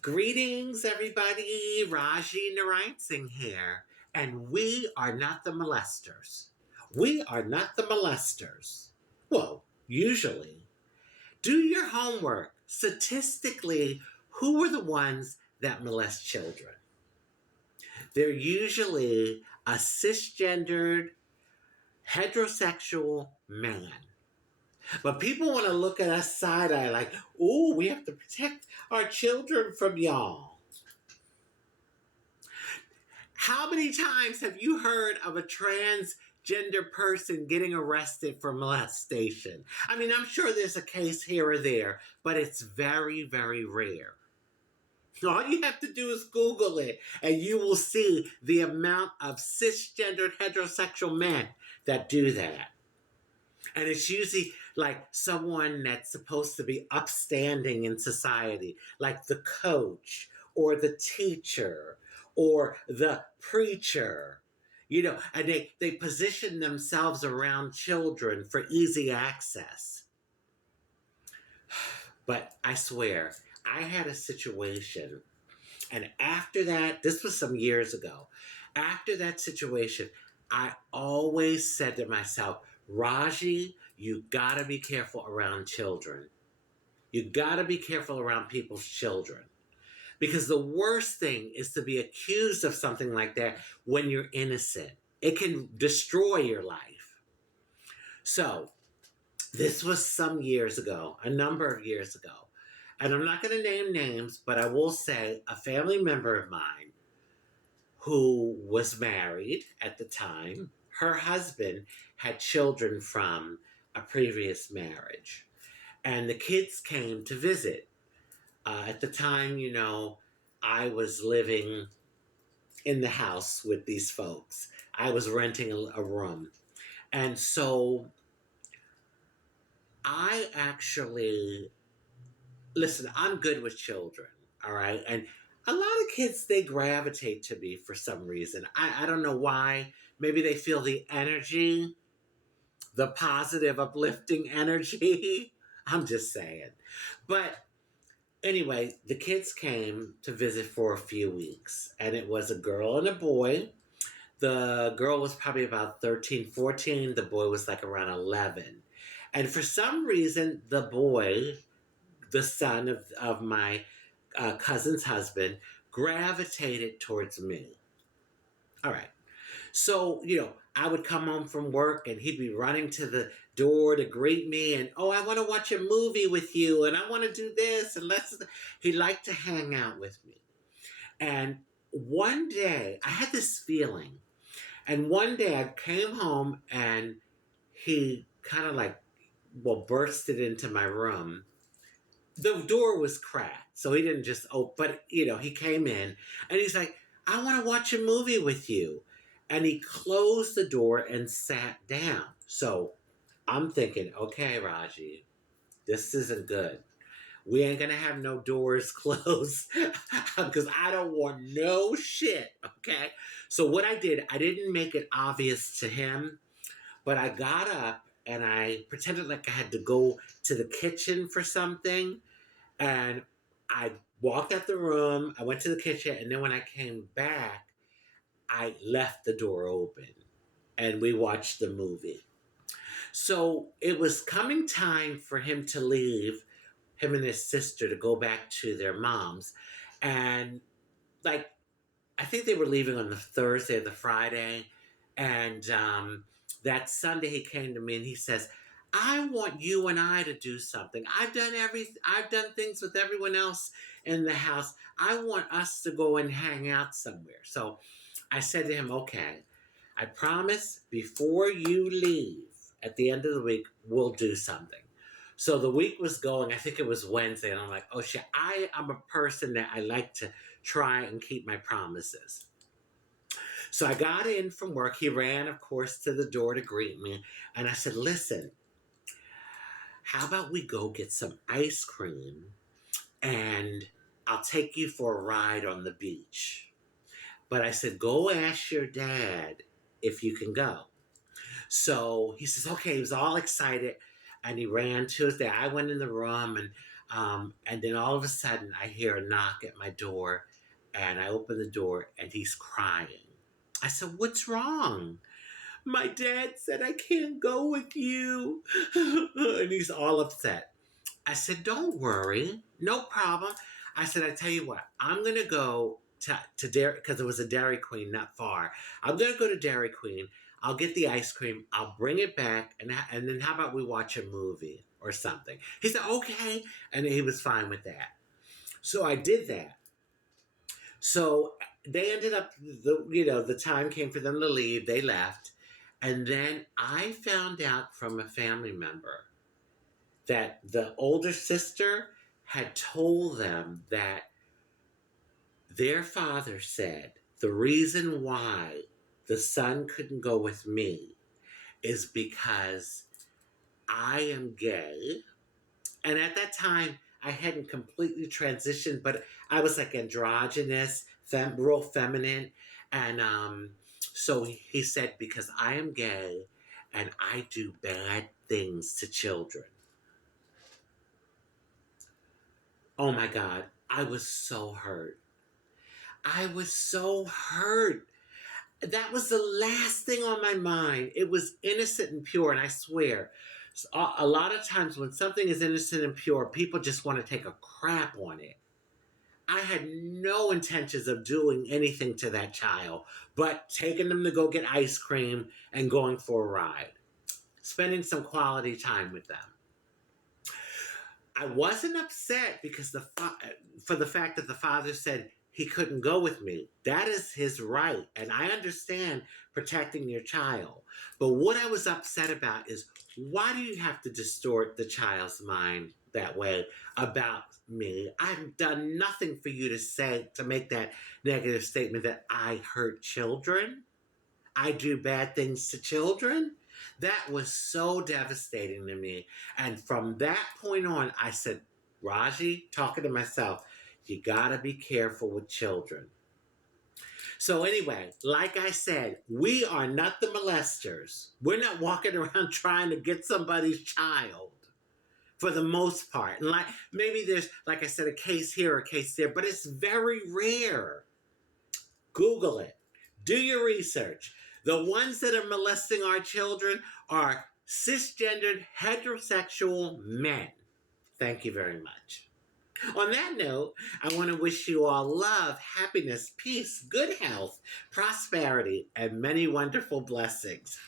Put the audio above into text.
Greetings, everybody. Rajee Narinesingh here, and we are not the molesters. We are not the molesters. Well, usually. Do your homework. Statistically, who are the ones that molest children? They're usually a cisgendered, heterosexual man. But people want to look at us side eye like, ooh, we have to protect our children from y'all. How many times have you heard of a transgender person getting arrested for molestation? I mean, I'm sure there's a case here or there, but it's very, very rare. All you have to do is Google it, and you will see the amount of cisgendered heterosexual men that do that. And it's usually like someone that's supposed to be upstanding in society, like the coach or the teacher or the preacher, and they position themselves around children for easy access. But I swear, I had a situation, and after that, this was some years ago, after that situation, I always said to myself, Rajee, you gotta be careful around children. You gotta be careful around people's children. Because the worst thing is to be accused of something like that when you're innocent. It can destroy your life. So, this was some years ago, a number of years ago. And I'm not going to name names, but I will say a family member of mine who was married at the time, her husband had children from a previous marriage. And the kids came to visit. At the time, I was living in the house with these folks. I was renting a room. And so I actually, listen, I'm good with children, all right? And a lot of kids, they gravitate to me for some reason. I don't know why. Maybe they feel the energy, the positive, uplifting energy. I'm just saying. But anyway, the kids came to visit for a few weeks, and it was a girl and a boy. The girl was probably about 13, 14. The boy was like around 11. And for some reason, the boy, the son of my cousin's husband, gravitated towards me. All right. So, I would come home from work and he'd be running to the door to greet me and, oh, I want to watch a movie with you and I want to do this and he liked to hang out with me. And one day I had this feeling, and one day I came home and he kind of like, bursted into my room. The door was cracked, so he didn't just open, but he came in and he's like, I want to watch a movie with you. And he closed the door and sat down. So I'm thinking, okay, Rajee, this isn't good. We ain't gonna have no doors closed because I don't want no shit, okay? So what I did, I didn't make it obvious to him, but I got up and I pretended like I had to go to the kitchen for something. And I walked out the room, I went to the kitchen, and then when I came back, I left the door open and we watched the movie. So it was coming time for him to leave, him and his sister to go back to their mom's. And like, I think they were leaving on the Thursday or the Friday. And that Sunday he came to me and he says, I want you and I to do something. I've done things with everyone else in the house. I want us to go and hang out somewhere. So I said to him, okay, I promise before you leave at the end of the week, we'll do something. So the week was going, I think it was Wednesday, and I'm like, oh shit, I am a person that I like to try and keep my promises. So I got in from work. He ran, of course, to the door to greet me. And I said, listen, how about we go get some ice cream and I'll take you for a ride on the beach. But I said, go ask your dad if you can go. So he says, okay, he was all excited and he ran to his dad. I went in the room and And then all of a sudden, I hear a knock at my door, and I open the door, and he's crying. I said, "What's wrong?" "My dad said I can't go with you." And he's all upset. I said, "Don't worry, no problem." I said, "I tell you what, I'm gonna go to Dairy, because it was a Dairy Queen not far. I'm gonna go to Dairy Queen. I'll get the ice cream. I'll bring it back, and then how about we watch a movie or something?" He said, "Okay," and he was fine with that. So I did that. So they ended up, the time came for them to leave. They left, and then I found out from a family member that the older sister had told them that their father said the reason why the son couldn't go with me is because I am gay. And at that time, I hadn't completely transitioned, but I was like androgynous, real feminine. And so he said, because I am gay and I do bad things to children. Oh my God, I was so hurt. I was so hurt. That was the last thing on my mind. It was innocent and pure, and I swear, a lot of times when something is innocent and pure, people just want to take a crap on it. I had no intentions of doing anything to that child, but taking them to go get ice cream and going for a ride, spending some quality time with them. I wasn't upset because for the fact that the father said he couldn't go with me. That is his right, and I understand protecting your child. But what I was upset about is, why do you have to distort the child's mind that way about me? I've done nothing for you to make that negative statement that I hurt children. I do bad things to children. That was so devastating to me. And from that point on, I said, "Rajee," talking to myself, "you gotta be careful with children." So, anyway, like I said, we are not the molesters. We're not walking around trying to get somebody's child for the most part. And like maybe there's, like I said, a case here, a case there, but it's very rare. Google it. Do your research. The ones that are molesting our children are cisgendered heterosexual men. Thank you very much. On that note, I want to wish you all love, happiness, peace, good health, prosperity, and many wonderful blessings.